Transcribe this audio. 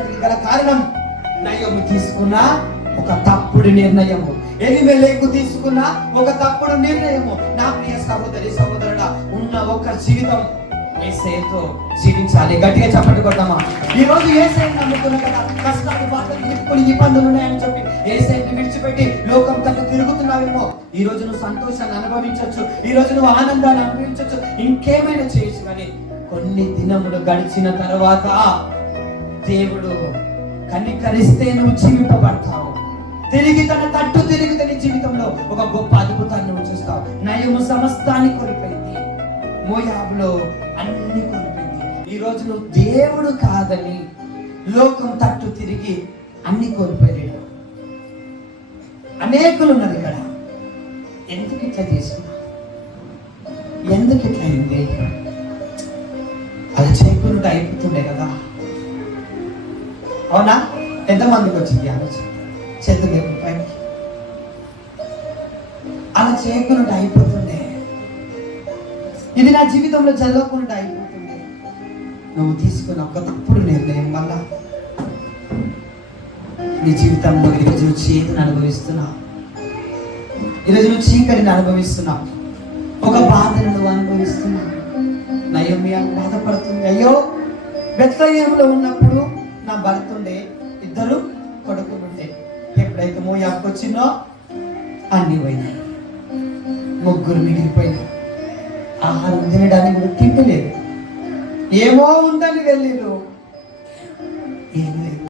అనుభవించడానికి గల కారణం నయము తీసుకున్న ఒక తప్పుడు నిర్ణయము, ఎలీమెలెకు తీసుకున్న ఒక తప్పుడు నిర్ణయము. నా ప్రియ సహోదరి సహోదరుడా, ఉన్న ఒక జీవితం యేసయ్యతో జీవించాలి. గట్టిగా చప్పట్లు కొడతామా? ఈ రోజు యేసయ్యని నమ్ముకున్న కదా, కష్టాలు బాధలు ఇప్పుడు ఇబ్బందులు ఉన్నాయని చెప్పి యేసయ్యని విడిచిపెట్టి లోకం తను తిరుగుతున్నావేమో. ఈ రోజు నువ్వు సంతోషాన్ని అనుభవించవచ్చు, ఈ రోజు నువ్వు ఆనందాన్ని అనుభవించవచ్చు, ఇంకేమైనా చేయొచ్చు. కానీ కొన్ని దినములు గడిచిన తర్వాత దేవుడు కనికరిస్తే నువ్వు జీవింపబడతావు. తిరిగి తన తట్టు తిరిగి తన జీవితంలో ఒక గొప్ప అద్భుతాన్ని నువ్వు చూస్తావు. నయము సమస్తాన్ని కోల్పోయింది, మోయాబులో అన్ని కోల్పోయింది. ఈ రోజు నువ్వు దేవుడు కాదని లోకం తట్టు తిరిగి అన్ని కోల్పోయాడు. అనేకులు ఉన్నారు ఇక్కడ. ఎందుకు ఇట్లా చేసిన, ఎందుకు ఇట్లా అయింది? అది చేయకుండా అయిపోతుండే కదా. అవునా? ఎంతమందికి వచ్చింది ఆలోచన? చేతులు పైకి. అలా చేయకుండా అయిపోతుండే, ఇది నా జీవితంలో చదవకుండా అయిపోతుంది. నువ్వు తీసుకున్న ఒక తప్పుడు నిర్ణయం వల్ల నీ జీవితంలో ఈరోజు నువ్వు చేతిని అనుభవిస్తున్నావు, ఈరోజు నువ్వు చీకటిని అనుభవిస్తున్నావు, ఒక బాధను నువ్వు అనుభవిస్తున్నావు. నయోమి బాధపడుతుంది, అయ్యో బెత్లెహేములో ఉన్నప్పుడు నా భర్త ఉండే, 2 కొడుకులు ఉండే, ఎప్పుడైతే మోయాబుకు వచ్చిందో అన్ని పోయినాయి, 3 మిగిలిపోయినాయి. ఆహారం తినడానికి కూడా తింటలేదు, ఏమో ఉందని వెళ్ళిరు, ఏమి